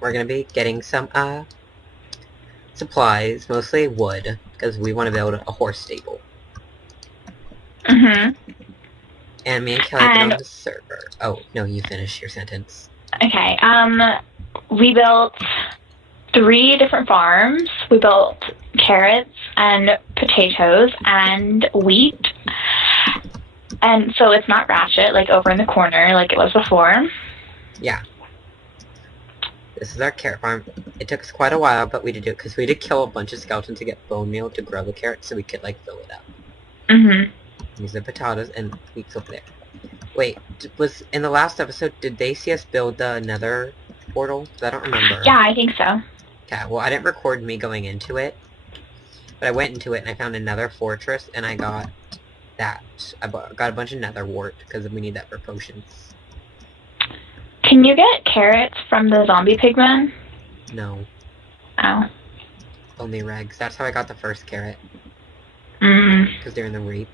we're gonna be getting some, supplies, mostly wood, because we want to build a horse stable. Mm-hmm. And me and Kelly have been on the server. Oh, no, you finish your sentence. Okay, we built 3 different farms. We built carrots and potatoes and wheat. And so it's not Ratchet, like, over in the corner like it was before. Yeah. This is our carrot farm. It took us quite a while, but we did do it, because we did kill a bunch of skeletons to get bone meal to grow the carrots, so we could, like, fill it up. Mm-hmm. These are potatoes and wheat's over there. Wait, was in the last episode, did they see us build the nether portal? I don't remember. Yeah, I think so. Okay, well, I didn't record me going into it, but I went into it and I found another fortress, and I got that. I got a bunch of nether wart, because we need that for potions. Can you get carrots from the zombie pigmen? No. Oh. Only regs. That's how I got the first carrot. Mm. Because they're in the reap.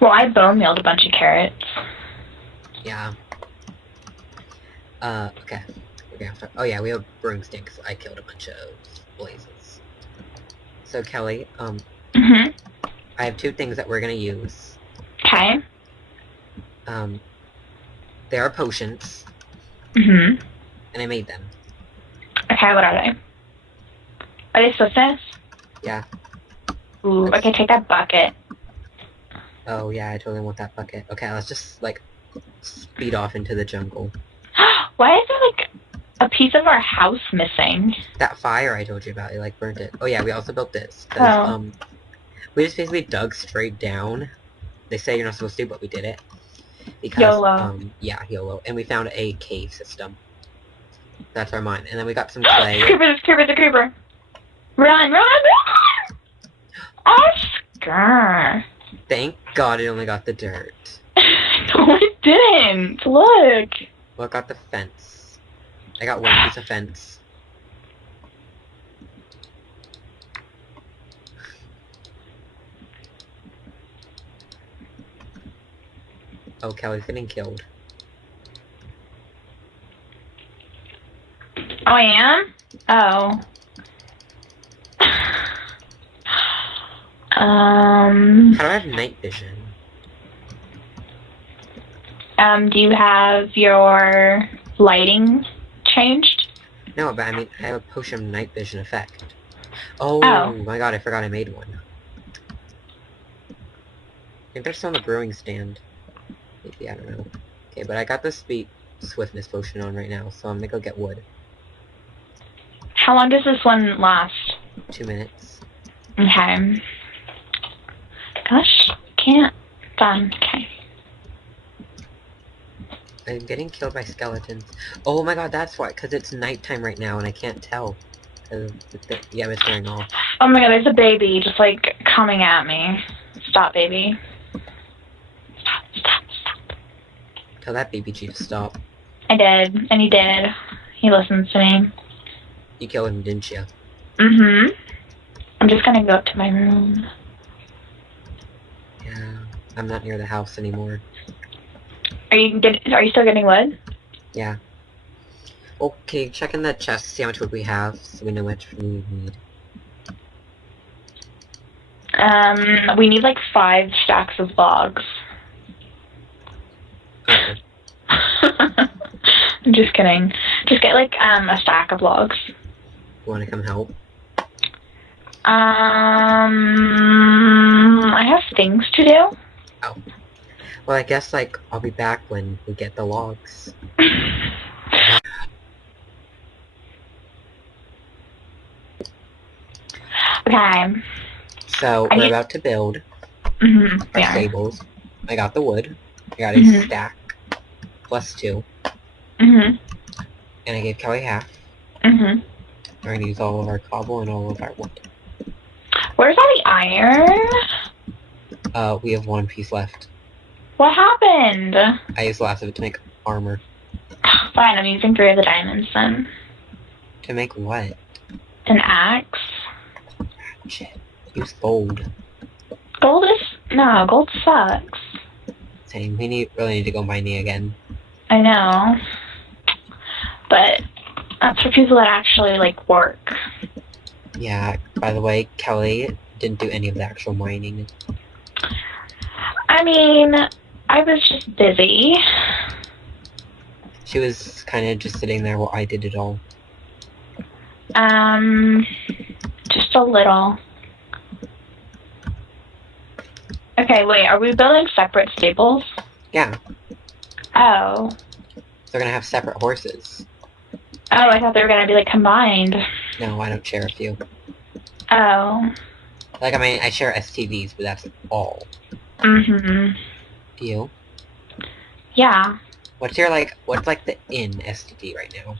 Well, I bone mealed a bunch of carrots. Yeah. Okay. Oh yeah, we have broomsticks. I killed a bunch of blazes. So Kelly, Mm-hmm. I have 2 things that we're gonna use. Okay. There are potions. Mm-hmm. And I made them. Okay, what are they? Are they swiftness? Yeah. Ooh, okay, take that bucket. Oh yeah, I totally want that bucket. Okay, let's just, like, speed off into the jungle. Why is there, like, a piece of our house missing? That fire I told you about, it, like, burnt it. Oh yeah, we also built this. Oh. We just basically dug straight down. They say you're not supposed to, but we did it. Because, YOLO. Yeah, YOLO. And we found a cave system. That's our mine. And then we got some clay. There's a creeper. Run! Oscar! Thank God it only got the dirt. No, it didn't. Look. Well, I got the fence. I got 1 piece of fence. Oh, Kelly's getting killed. Oh, I am? Oh. How do I have night vision? Do you have your lighting changed? No, but I mean, I have a potion of night vision effect. Oh, my God, I forgot I made one. I think they're still on the brewing stand. Maybe, I don't know. Okay, but I got the swiftness potion on right now, so I'm gonna go get wood. How long does this one last? 2 minutes. Okay. Gosh, can't. Done. Okay. I'm getting killed by skeletons. Oh my God, that's why, because it's nighttime right now and I can't tell. Yeah, it's wearing off. Oh my God, there's a baby just, like, coming at me. Stop, baby. Stop. Tell that baby chief to stop. I did, and he did. He listens to me. You killed him, didn't you? Mm-hmm. I'm just gonna go up to my room. Yeah, I'm not near the house anymore. Are you still getting wood? Yeah. Okay, check in the chest to see how much wood we have, so we know how much we need. We need like 5 stacks of logs. Uh-oh. I'm just kidding. Just get like a stack of logs. You wanna come help? I have things to do. Oh. Well, I guess, like, I'll be back when we get the logs. Okay. So, we're about to build our stables. I got the wood. I got a stack. Plus 2. And I gave Kelly half. We're gonna use all of our cobble and all of our wood. Where's all the iron? We have 1 piece left. What happened? I used lots of it to make armor. Fine, I'm using 3 of the diamonds then. To make what? An axe. Shit. Use gold. Gold sucks. Same. We really need to go mining again. I know. But, That's for people that actually, like, work. Yeah, by the way, Kelly didn't do any of the actual mining. I mean, I was just busy. She was kind of just sitting there while I did it all. Just a little. Okay, wait, are we building separate stables? Yeah. Oh. So they're gonna have separate horses. Oh, I thought they were gonna be, like, combined. No, I don't share a few. Oh. Like, I mean, I share STVs, but that's all. Mm-hmm. Do you? Yeah. What's the in STD right now?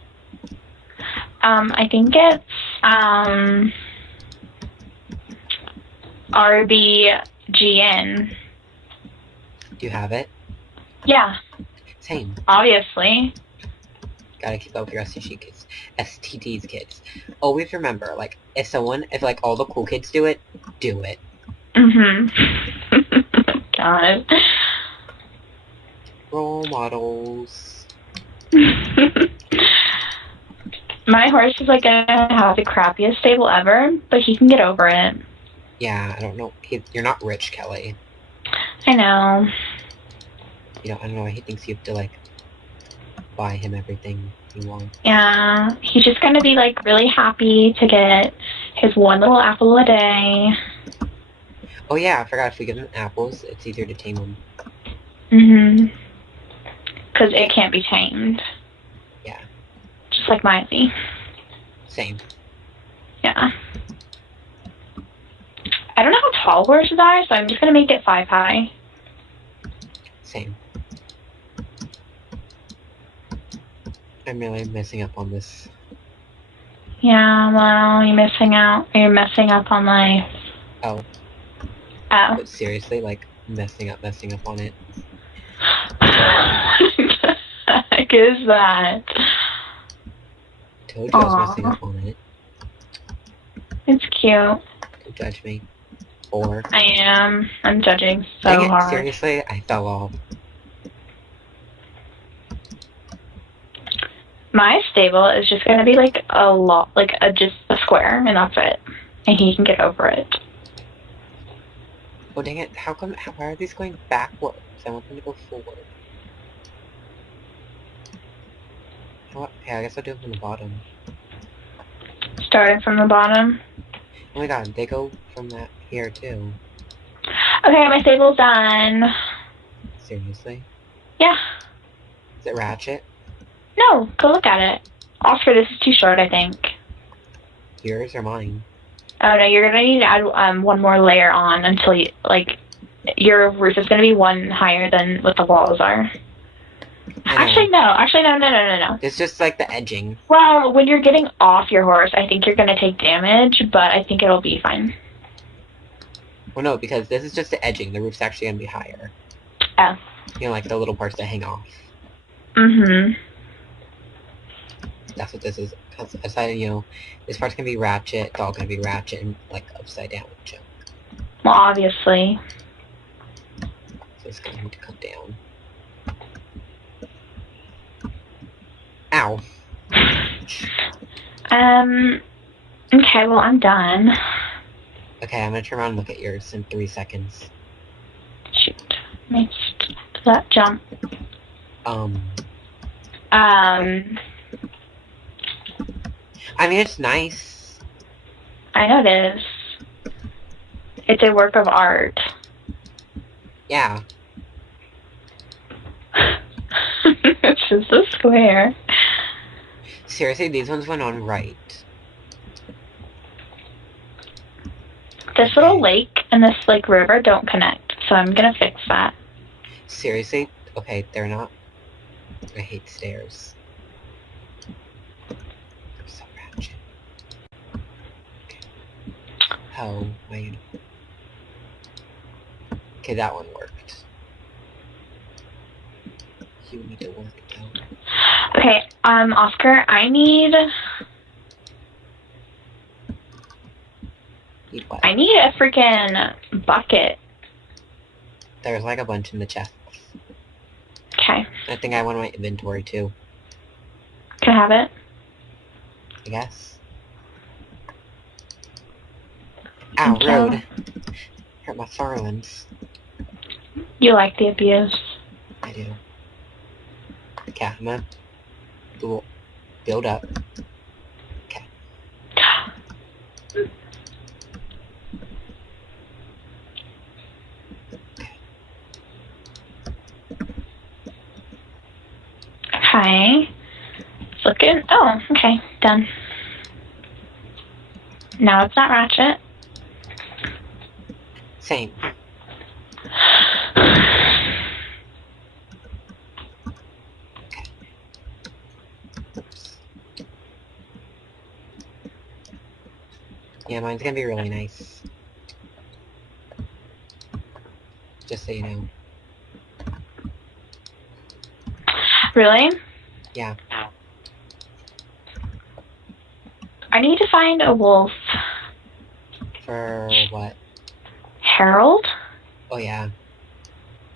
I think it's, RBGN. Do you have it? Yeah. Same. Obviously. Gotta keep up with your STDs, kids. Always remember, like, if like, all the cool kids do it, do it. Mm-hmm. God. Role models. My horse is, like, gonna have the crappiest stable ever, but he can get over it. Yeah, I don't know. You're not rich, Kelly. I know. You know, I don't know. He thinks you have to, like, buy him everything he wants. Yeah, he's just gonna be, like, really happy to get his one little apple a day. Oh yeah, I forgot, if we give him apples, it's easier to tame him. Mm-hmm. Because it can't be tamed. Yeah. Just like Miley. Same. Yeah. I don't know how tall horses are, so I'm just gonna make it 5 high. Same. I'm really messing up on this. Yeah, well, you're missing out. You're messing up on life. Oh. Oh. But seriously, like, messing up on it. What the heck is that? Told you I was messing up on it. It's cute. Don't judge me. Or... I am. I'm judging so Dang it, hard. seriously, I fell off. My stable is just gonna be like a lot, like just a square, and that's it. And he can get over it. Oh dang it, why are these going backwards? I want them to go forward. Okay, I guess I'll do it from the bottom. Starting from the bottom. Oh my god, they go from that here too. Okay, my stable's done. Seriously? Yeah. Is it Ratchet? No, go look at it. Oscar, this is too short, I think. Yours or mine? Oh no, you're gonna need to add one more layer on until you, like, your roof is gonna be one higher than what the walls are. Actually, no. It's just like the edging. Well, when you're getting off your horse, I think you're gonna take damage, but I think it'll be fine. Well, no, because this is just the edging. The roof's actually gonna be higher. Oh. You know, like the little parts that hang off. Mm-hmm. That's what this is. Because I decided, you know, this part's gonna be Ratchet, it's all gonna be Ratchet and, like, upside down junk. Well, obviously. So it's gonna need to come down. Ow. Okay, well, I'm done. Okay, I'm gonna turn around and look at yours in 3 seconds. Shoot. Missed that jump. I mean, it's nice. I know it is. It's a work of art. Yeah. It's just a square. Seriously, these ones went on right. This little lake and this, like, river don't connect, so I'm gonna fix that. Seriously? Okay, they're not. I hate stairs. I'm so Ratchet. Okay. How? Okay, that one worked. You need to work it out. Okay, Oscar, I need What? I need a freaking bucket. There's like a bunch in the chests. Okay. I think I want my inventory too. Can I have it? I guess. Ow, road. Hurt my farlands. You like the abuse. I do. Okay, I'm gonna build up. Okay. Okay. It's looking... Oh, okay. Done. Now it's not Ratchet. Same. Oops. Yeah, mine's gonna be really nice. Just so you know. Really? Yeah. I need to find a wolf. For what? Harold? Oh, yeah.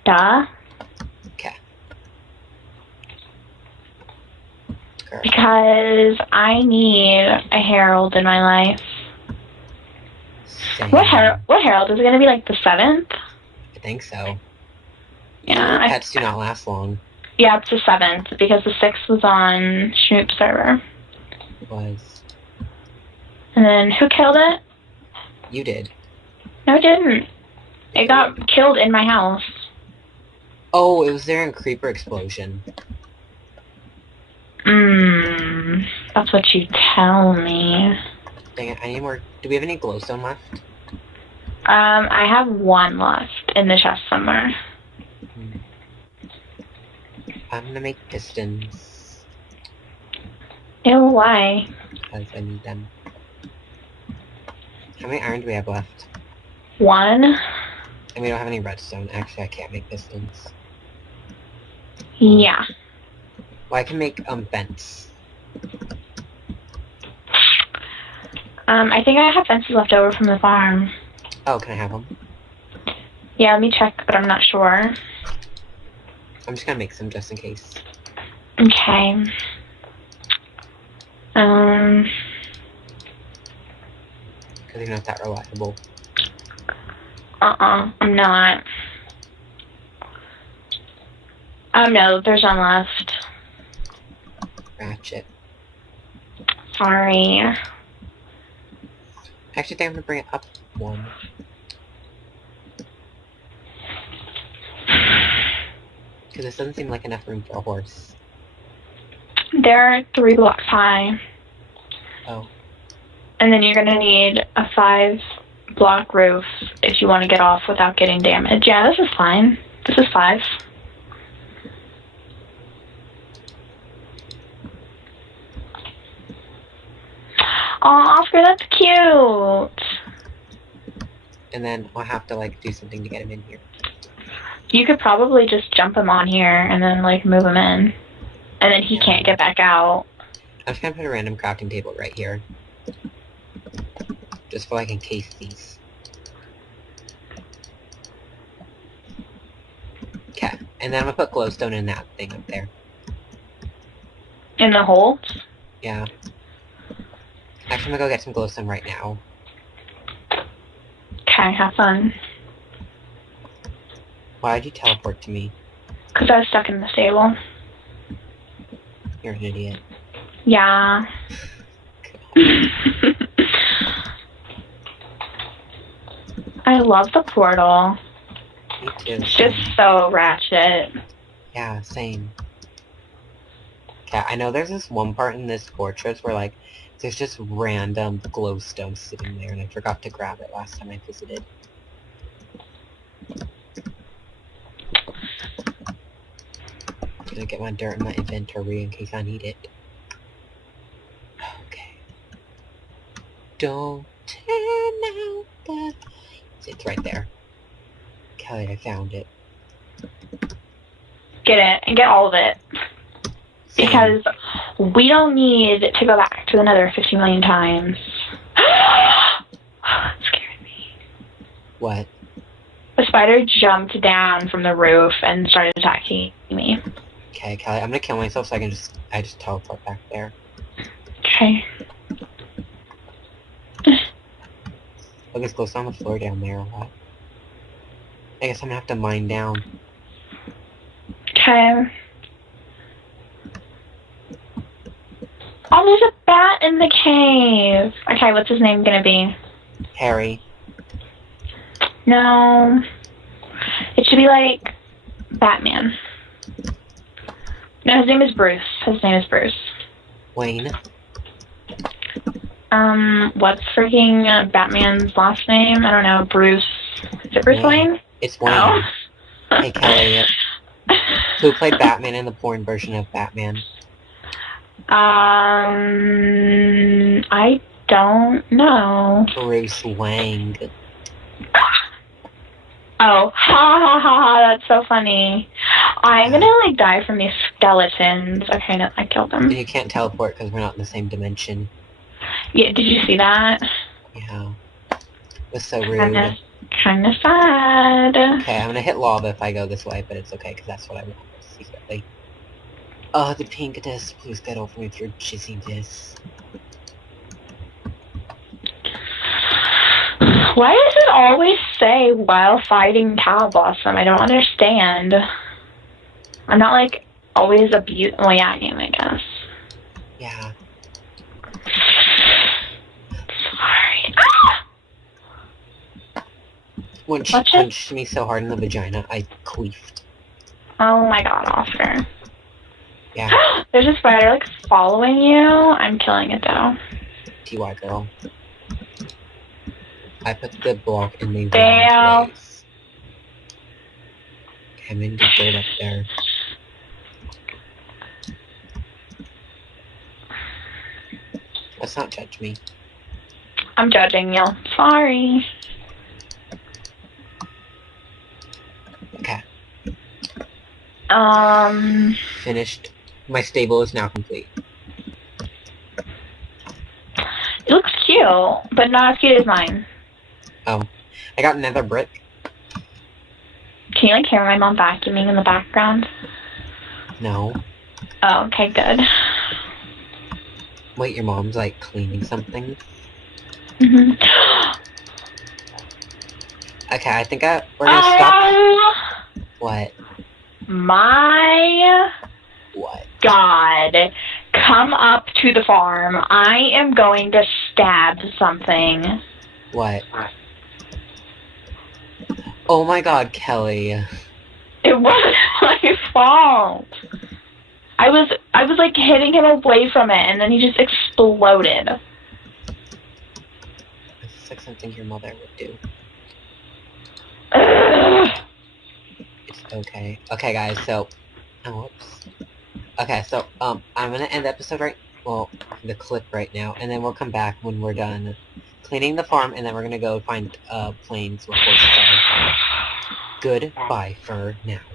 Duh. Okay. Girl. Because I need a Harold in my life. Same. What Harold? Is it going to be like the 7th? I think so. Yeah. Pets do not last long. Yeah, it's the 7th, because the 6th was on Schnoop's server. It was. And then, who killed it? You did. No, it didn't. It got killed in my house. Oh, it was there in Creeper Explosion. That's what you tell me. Dang it, I need more. Do we have any glowstone left? I have one left in the chest somewhere. I'm gonna make pistons. Ew, why? Because I need them. How many iron do we have left? 1? And we don't have any redstone. Actually, I can't make pistons. Yeah. Well, I can make, vents. I think I have fences left over from the farm. Oh, can I have them? Yeah, let me check, but I'm not sure. I'm just gonna make some just in case. Okay. Because you're not that reliable. I'm not. No, there's none left. Ratchet. Sorry. Actually, I think I'm gonna bring it up 1. Because this doesn't seem like enough room for a horse. They're 3 blocks high. Oh. And then you're gonna need a 5-block roof if you want to get off without getting damaged. Yeah, this is fine. This is 5. Aw, Oscar, that's cute! And then I'll have to, like, do something to get him in here. You could probably just jump him on here and then, like, move him in. And then he can't get back out. I'm just gonna put a random crafting table right here. Just for, like, in case these. Okay. And then I'm gonna put glowstone in that thing up there. In the hole? Yeah. Actually, I'm gonna go get some glowstone right now. Okay, have fun. Why did you teleport to me? Because I was stuck in the stable. You're an idiot. Yeah. I love the portal. Me too. It's just so Ratchet. Yeah, same. Okay, I know there's this one part in this fortress where, like, there's just random glowstone sitting there, and I forgot to grab it last time I visited. I'm gonna get my dirt in my inventory in case I need it. Okay. Don't turn out the lights. It's right there. Kelly, I found it. Get it, and get all of it. Same. Because we don't need to go back to the nether 50 million times. That scared me. What? A spider jumped down from the roof and started attacking me. Okay, Kelly, I'm gonna kill myself so I just teleport back there. Okay. Look, it's close on the floor down there, or what? I guess I'm gonna have to mine down. Okay. Oh, there's a bat in the cave. Okay, what's his name gonna be? Harry. No. It should be like Batman. No, his name is Bruce. His name is Bruce. Wayne. What's freaking Batman's last name? I don't know. Bruce. Is it Bruce Wayne? It's Wayne. Oh. Hey, Kelly. Who played Batman in the porn version of Batman? I don't know. Bruce Wayne. Oh, ha ha ha ha, that's so funny. I'm gonna, like, die from these skeletons. Okay, no, I killed them. You can't teleport because we're not in the same dimension. Yeah, did you see that? Yeah. It was so rude. Kinda sad. Okay, I'm gonna hit lava if I go this way, but it's okay because that's what I want secretly. Oh, the pink disc. Please get over with your jizzy disc. Why does it always say while fighting Cow Blossom? I don't understand. I'm not, like, always well, yeah, I am, I guess. Yeah. Sorry. Ah! When she punched me so hard in the vagina, I queefed. Oh my god, Oscar. Yeah. There's a spider, like, following you. I'm killing it, though. TY girl. I put the block in the wrong place. Okay, I'm gonna just go up there. Let's not judge me. I'm judging you. Sorry. Okay. It Finished. My stable is now complete. looks cute, but not as cute as mine. Oh. I got another brick. Can you, like, hear my mom vacuuming in the background? No. Oh, okay, good. Wait, your mom's, like, cleaning something? Mm-hmm. Okay, I think we're gonna stop. What? My What? God. Come up to the farm. I am going to stab something. What? Oh my god, Kelly. It wasn't my fault. I was like hitting him away from it, and then he just exploded. It's like something your mother would do. Ugh. It's okay. Okay, guys, so... Oh, whoops. Okay, so, I'm gonna end the episode the clip right now, and then we'll come back when we're done cleaning the farm, and then we're gonna go find, plains where horses are. Goodbye for now.